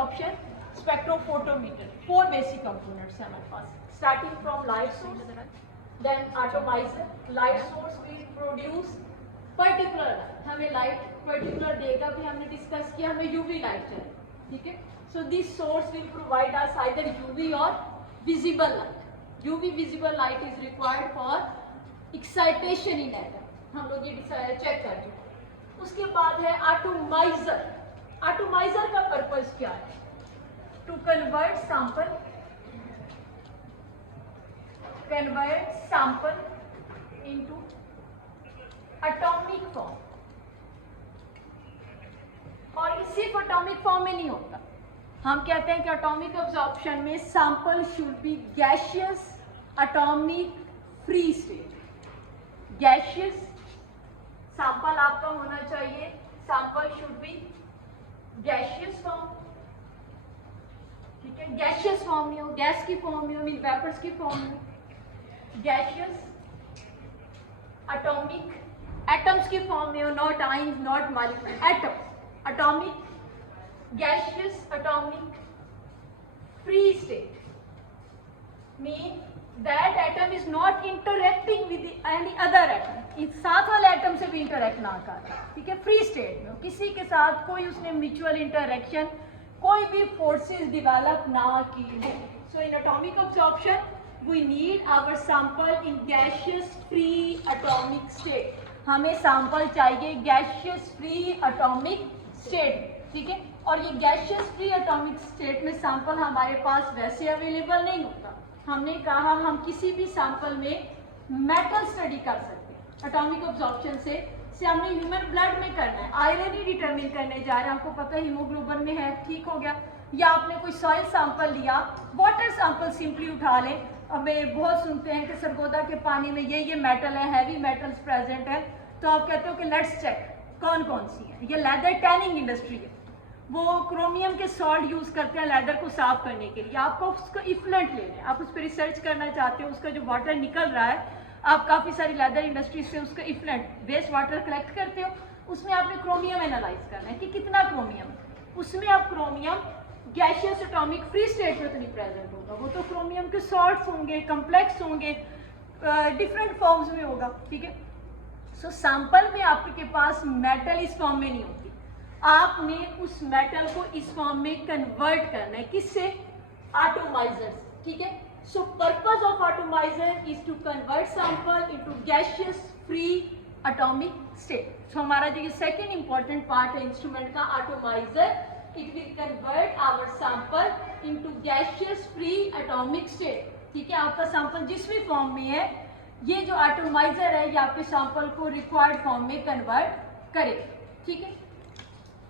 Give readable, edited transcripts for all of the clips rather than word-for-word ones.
absorption, spectrophotometer. 4 basic components है हमारे पास, starting from light source, then atomizer. Light source will produce particular light, हमें light particular देगा, भी हमने डिस्कस किया, हमें UV लाइट चाहिए, ठीक है. So this source will provide us either UV or visible light. UV visible light is required for excitation in atom. हम लोग ये चेक कर चुके. उसके बाद है एटोमाइजर. एटोमाइजर का पर्पस क्या है? To convert sample into atomic form. और ये सिर्फ एटॉमिक फॉर्म में नहीं होता. हम कहते हैं कि एटॉमिक एब्जॉर्प्शन में sample should be gaseous, atomic, free state. Gaseous sample आपका होना चाहिए, sample should be gaseous form, ठीक है. गैशियस फॉर्म में हो, गैस की फॉर्म में हो, मीन वेपर्स की फॉर्म में. गैशियस, एटॉमिक, एटम्स की फॉर्म में हो, not ions, not molecule, atoms. Atomic, gaseous, atomic, free state mean that atom is not interacting with any other atom. इस साथ वाले एटम से भी इंटरेक्ट ना कर रहा, ठीक है. फ्री स्टेट में किसी के साथ कोई उसने म्यूचुअल इंटरेक्शन, कोई भी फोर्सेस डेवलप ना की हो. So in atomic absorption we need our sample in gaseous free atomic state. हमें सैंपल चाहिए गैशियस फ्री एटॉमिक स्टेट, ठीक है. और ये गैशियस फ्री एटॉमिक स्टेट में सैंपल हमारे पास वैसे अवेलेबल नहीं होता. हमने कहा हम किसी भी सैंपल में मेटल स्टडी कर सकते हैं एटॉमिक एब्जॉर्प्शन से हमने ह्यूमन ब्लड में करना है, आयरन ही डिटरमिन करने जा रहे हैं. आपको पता है हीमोग्लोबिन में है, ठीक हो गया. या आपने कोई सॉइल सैंपल लिया, वाटर सैंपल सिंपली उठा लें. हमें बहुत सुनते हैं कि सरगोदा के पानी में ये मेटल है, हैवी मेटल्स प्रेजेंट है, तो आप कहते हो कि लेट्स चेक कौन कौन सी है. ये लेदर टैनिंग इंडस्ट्री है, वो क्रोमियम के सॉल्ट यूज करते हैं लेदर को साफ करने के लिए. आपको उसका इफ्लेंट ले लें, आप उस पर रिसर्च करना चाहते हो, उसका जो वाटर निकल रहा है, आप काफ़ी सारी लेदर इंडस्ट्री से उसका इफ्लेंट वेस्ट वाटर कलेक्ट करते हो. उसमें आपने क्रोमियम एनालाइज करना है कि कितना क्रोमियम है. उसमें आप chromium gaseous atomic free state में तो नहीं प्रेजेंट होगा, वो तो क्रोमियम के सॉल्ट्स होंगे, कम्प्लेक्स होंगे, डिफरेंट फॉर्म्स में होगा, ठीक है. सो सैंपल में आपके पास मेटल इस फॉर्म में नहीं होती. आपने उस मेटल को इस फॉर्म में कन्वर्ट करना है, किससे? एटोमाइजर, ठीक है. So purpose of atomiser is to convert sample into gaseous free atomic state. So हमारा जो ये सेकंड इंपॉर्टेंट पार्ट है इंस्ट्रूमेंट का, atomiser, it will convert our sample into gaseous free atomic state, ठीक है. आपका सैंपल जिस भी फॉर्म में है, ये जो एटोमाइजर है ये आपके सैंपल को रिक्वायर्ड फॉर्म में कन्वर्ट करेगा, ठीक है.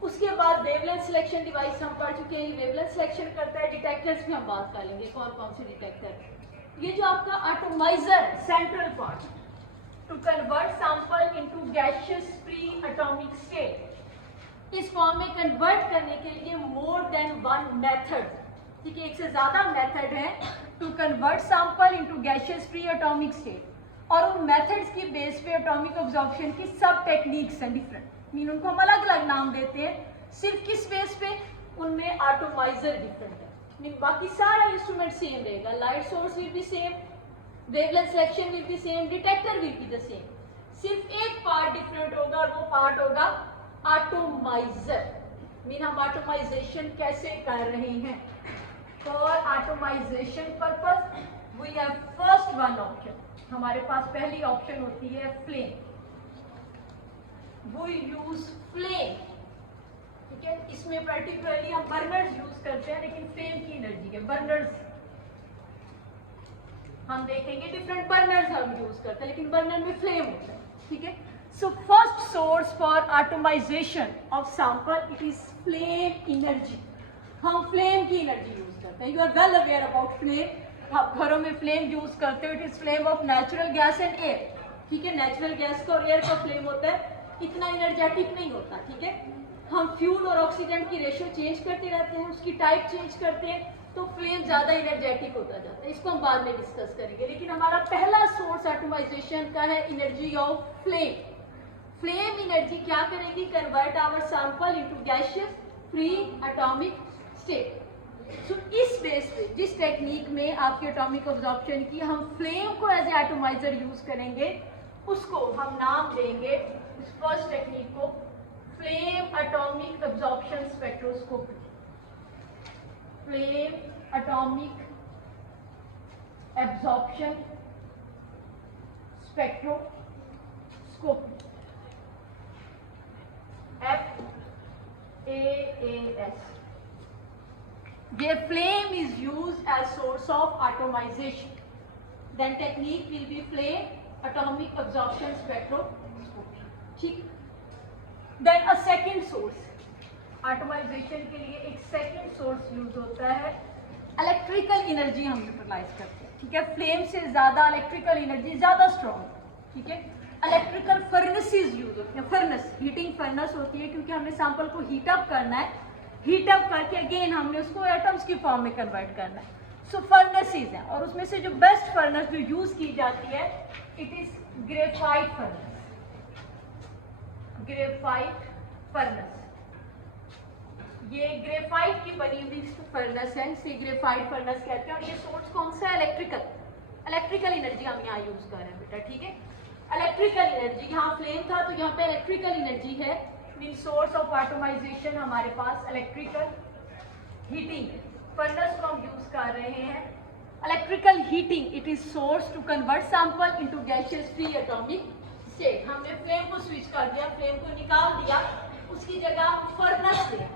उसके बाद वेवलेंथ सिलेक्शन डिवाइस हम पढ़ चुके हैं, वेवलेंथ सिलेक्शन करता है. डिटेक्टर्स भी हम बात कर लेंगे, कौन कौन से डिटेक्टर. ये जो आपका atomizer central part, to convert sample into gaseous free atomic state. इस फॉर्म में कन्वर्ट करने के लिए मोर देन वन मेथड, ठीक है, एक से ज्यादा मेथड है to convert sample into gaseous free atomic state. और उन मेथड्स की बेस पे एटॉमिक एब्जॉर्प्शन की सब टेक्निक्स हैं डिफरेंट, मीन उनको हम अलग अलग नाम देते हैं. सिर्फ किस बेस पे? उनमें एटोमाइजर डिफरेंट है, मीन बाकी सारा इंस्ट्रूमेंट सेम रहेगा. Light source will be same, wavelength selection will be same, detector will be the same. सिर्फ एक पार्ट डिफरेंट होगा और वो पार्ट होगा एटोमाइजर. मीन हम एटोमाइजेशन कैसे कर रहे हैं. For atomization purpose we have first one option. हमारे पास पहली ऑप्शन होती है फ्लेम. वो यूज फ्लेम, ठीक है. इसमें पर्टिकुलरली हम बर्नर्स यूज करते हैं, लेकिन फ्लेम की एनर्जी है. बर्नर्स हम देखेंगे, डिफरेंट बर्नर्स हम यूज करते हैं, लेकिन बर्नर में फ्लेम होता है, ठीक है. So first source for atomization of sample it is flame energy. हम फ्लेम की एनर्जी यूज करते हैं. You are well aware about flame. आप घरों में फ्लेम यूज करते हो, it is flame of natural gas and air, ठीक है. नेचुरल गैस का और एयर का फ्लेम होता है, इतना एनर्जेटिक नहीं होता, ठीक है. हम फ्यूल और ऑक्सीजन की रेशियो चेंज करते रहते हैं, उसकी टाइप चेंज करते हैं, तो फ्लेम ज़्यादा एनर्जेटिक होता जाता है. इसको हम बाद में डिस्कस करेंगे. लेकिन हमारा पहला सोर्स एटोमाइजेशन का है energy of flame. Flame energy क्या करेगी? Convert our sample into gaseous free atomic state. So इस बेस पे जिस टेक्निक में आपके एटॉमिक एब्जॉर्प्शन की हम फ्लेम को एज ए एटोमाइजर यूज करेंगे, उसको हम नाम देंगे इस फर्स्ट टेक्निक को flame atomic absorption spectroscopy. Flame atomic absorption spectroscopy, FAAS, where flame is used as source of atomization. Then technique will be flame atomic absorption spectroscopy. ठीक। Then a second source, atomization के लिए एक second source use होता है, electrical energy हम utilise करते हैं। ठीक है, फ्लेम से ज्यादा इलेक्ट्रिकल एनर्जी ज्यादा स्ट्रॉन्ग। ठीक है, इलेक्ट्रिकल फर्नेसेस यूज होते हैं। फर्नेस हीटिंग फर्नेस होती है क्योंकि हमें सैंपल को हीट अप करना है, हीट अप करके अगेन हमने उसको एटम्स की फॉर्म में कन्वर्ट करना है। सो फर्नेसेस हैं और उसमें से जो बेस्ट फर्नेस जो यूज की जाती है it is graphite furnace. Graphite furnace, ये ग्रेफाइट की बनी हुई फर्नेस है, इसे ग्रेफाइट फर्नेस कहते हैं। और ये सोर्स कौन सा है? इलेक्ट्रिकल एनर्जी हम यहाँ यूज कर रहे हैं बेटा। ठीक है, इलेक्ट्रिकल एनर्जी, यहाँ फ्लेम था तो यहाँ पे इलेक्ट्रिकल एनर्जी है। मीन सोर्स ऑफ एटोमाइजेशन हमारे पास इलेक्ट्रिकल हीटिंग फर्नेस को हम यूज कर रहे हैं। Electrical heating it is source to convert sample into gaseous free atomic state. हमने फ्लेम को स्विच कर दिया, फ्लेम को निकाल दिया, उसकी जगह हम फर्नेस लिया।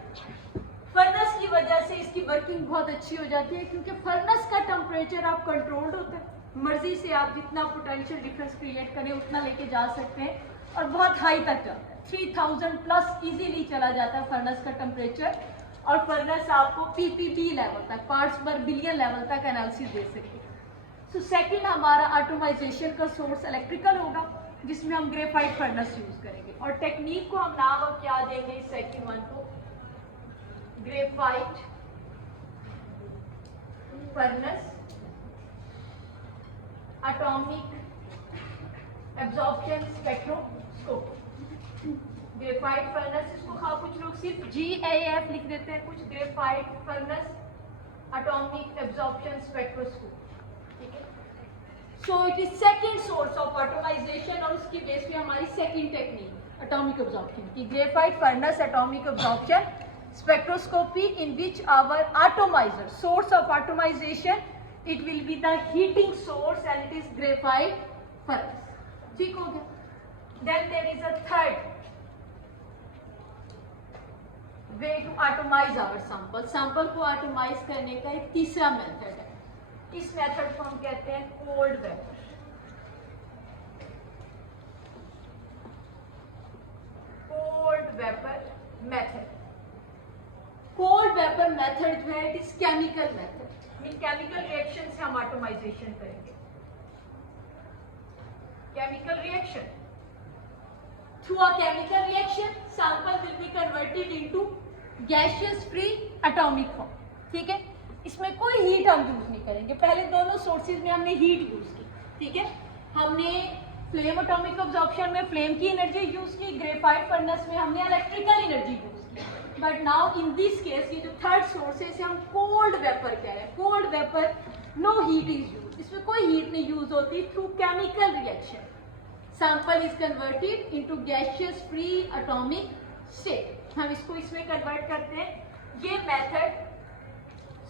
फर्नेस की वजह से इसकी वर्किंग बहुत अच्छी हो जाती है क्योंकि फर्नेस का टेम्परेचर आप कंट्रोल्ड होता है, मर्जी से आप जितना पोटेंशियल डिफरेंस क्रिएट करें उतना लेके जा सकते हैं और बहुत हाई तक जाता है। 3000 प्लस इजीली चला जाता है फर्नेस का टेम्परेचर। और फर्नेस आपको पीपीबी लेवल तक, पार्ट्स पर बिलियन लेवल तक एनालिसिस दे सकती है। सो सेकंड हमारा एटोमाइजेशन का सोर्स इलेक्ट्रिकल होगा जिसमें हम ग्रेफाइट फर्नेस यूज करेंगे। और टेक्निक को हम नाम अब क्या देंगे सेकंड वन को? Graphite furnace atomic absorption spectroscopy. Graphite furnace, इसको कुछ लोग सिर्फ GAF लिख देते हैं, कुछ graphite furnace atomic absorption spectroscopy. ठीक है, so it is second source of atomisation और उसकी बेस पे हमारी सेकंड टेक्निक एटॉमिक एब्जॉर्प्शन की graphite furnace atomic absorption spectroscopy, in which our atomizer, source of atomization, it will be the heating source and it is graphite furnace. ठीक हो गया? Then there is a third way to atomize our sample. sample को atomize करने का एक तीसरा method है। इस मेथड को हम कहते हैं cold vapour. Cold vapour method. Cold vapour method जो है it is chemical method. Mean chemical reaction से हम एटोमाइजेशन करेंगे। Chemical reaction, through a chemical reaction sample will be converted into gaseous free atomic form. ठीक है, इसमें कोई heat हम यूज नहीं करेंगे। पहले दोनों सोर्सेज में हमने हीट यूज की। ठीक है, हमने फ्लेम एटॉमिक एब्जॉर्प्शन में फ्लेम की एनर्जी यूज की, ग्रेफाइट फर्नेस में हमने इलेक्ट्रिकल एनर्जी यूज की। But now in this case ये जो थर्ड सोर्सेस है हम कोल्ड वेपर कह रहे हैं। Cold vapour no heat is use, इसमें कोई हीट नहीं यूज होती। Through chemical reaction sample is converted into gaseous free atomic state. हम इसको इसमें कन्वर्ट करते हैं। ये मेथड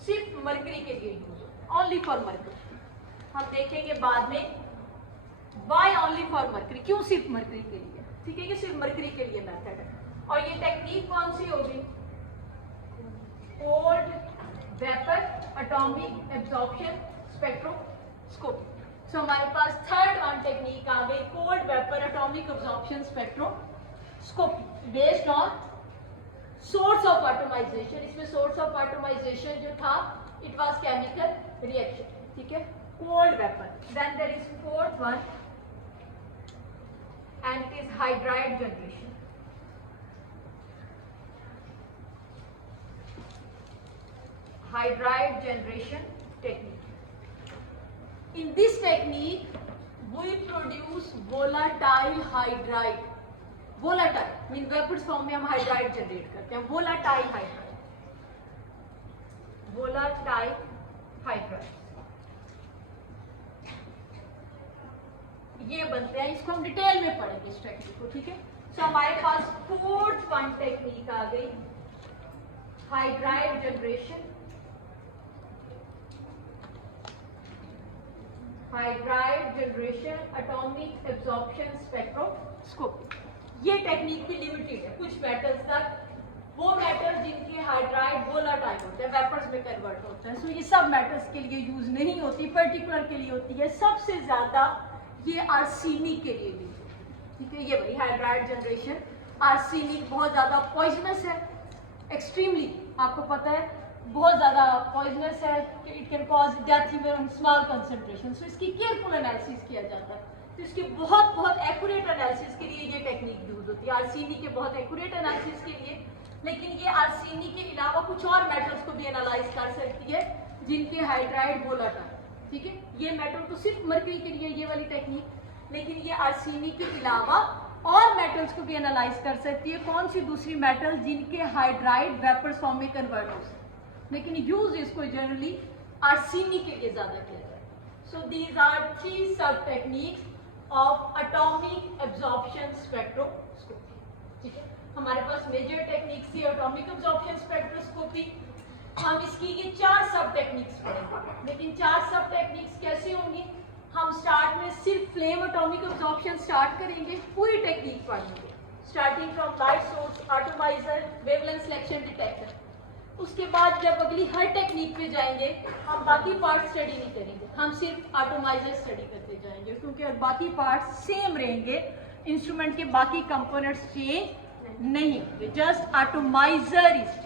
सिर्फ मरकरी के लिए यूज होता है, ओनली फॉर मरकरी। हम देखेंगे बाद में वाई ओनली फॉर मरकरी, क्यों सिर्फ मरकरी के लिए। ठीक है, ये सिर्फ मरकरी के लिए मेथड है। और ये टेक्निक कौन सी होगी? Cold vapour atomic absorption spectroscopy. So हमारे पास थर्ड ऑन टेक्निक आ गई, cold vapour atomic absorption spectroscopy based on source of atomisation. इसमें सोर्स ऑफ एटोमाइजेशन जो था इट वाज केमिकल रिएक्शन। ठीक है, cold vapour. Then there is fourth one and it is hydride generation. Hydride generation technique. In this technique, we produce volatile hydride. Volatile mean vapor form में हम hydride generate करते हैं। volatile hydride volatile hydrides, ये बनते हैं। इसको हम detail में पढ़ेंगे इस टेक्निक को, ठीक है। सो हमारे पास फोर्थ वन टेक्निक आ गई, hydride generation. Hydride generation atomic absorption spectroscopy. ये टेक्निक भी लिमिटेड है कुछ मेटल्स तक, वो मेटल जिनके हाइड्राइड वोलाटाइल होते हैं, वेपर्स में कन्वर्ट होते हैं। सो ये सब मेटल्स के लिए यूज नहीं होती, पर्टिकुलर के लिए होती है। सबसे ज्यादा ये आर्सेनिक के लिए यूज होती है, ठीक है। ये वही हाइड्राइड जनरेशन। आर्सेनिक बहुत ज्यादा पॉइजनस है, एक्सट्रीमली, आपको पता है बहुत ज्यादा पॉइजनस है, it can cause death even small concentration. So इसकी केयरफुल एनालिसिस किया जाता है, तो इसकी बहुत एक्यूरेट एनालिसिस के लिए ये टेक्निक यूज होती है, आर्सेनिक के बहुत एक्यूरेट एनालिसिस के लिए। लेकिन ये आर्सेनिक के अलावा कुछ और मेटल्स को भी एनालाइज कर सकती है जिनके हाइड्राइड वोलाटाइल, ठीक है। ये मेटल तो सिर्फ मर्क्यूरी के लिए ये वाली टेक्निक, लेकिन ये आर्सेनिक के अलावा और मेटल्स को भी एनालाइज कर सकती है। कौन सी दूसरी मेटल जिनके हाइड्राइड वेपर्स फॉर्म में कन्वर्ट हो सकते, लेकिन यूज इसको जनरली आर्सेनिक के लिए ज्यादा किया जाता है। सो दीज आर 3 सब techniques of atomic absorption spectroscopy, ठीक है। हमारे पास मेजर टेक्निक्स थी एटॉमिक एब्जॉर्प्शन स्पेक्ट्रोस्कोपी। हम इसकी ये 4 सब टेक्निक्स पढ़ेंगे, लेकिन 4 सब टेक्निक्स कैसे होंगी, हम स्टार्ट में सिर्फ फ्लेम एटॉमिक एब्जॉर्प्शन स्टार्ट करेंगे, पूरी टेक्निक पढ़ेंगे starting from light source, atomiser, wavelength selection detector. उसके बाद जब अगली हर टेक्निक पे जाएंगे हम बाकी पार्ट स्टडी नहीं करेंगे, हम सिर्फ एटॉमाइजर स्टडी करते जाएंगे, क्योंकि बाकी पार्ट सेम रहेंगे, इंस्ट्रूमेंट के बाकी कंपोनेंट्स चेंज नहीं होंगे, जस्ट एटॉमाइजर इज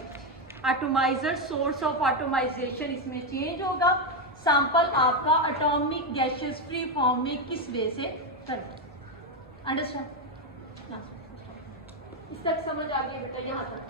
एटॉमाइजर, सोर्स ऑफ एटॉमाइजेशन इसमें चेंज होगा। सैंपल आपका एटॉमिक गैसेस फ्री फॉर्म में किस वे से करें। अंडरस्टैंड? इस तक समझ आ गई बेटा, यहाँ तक?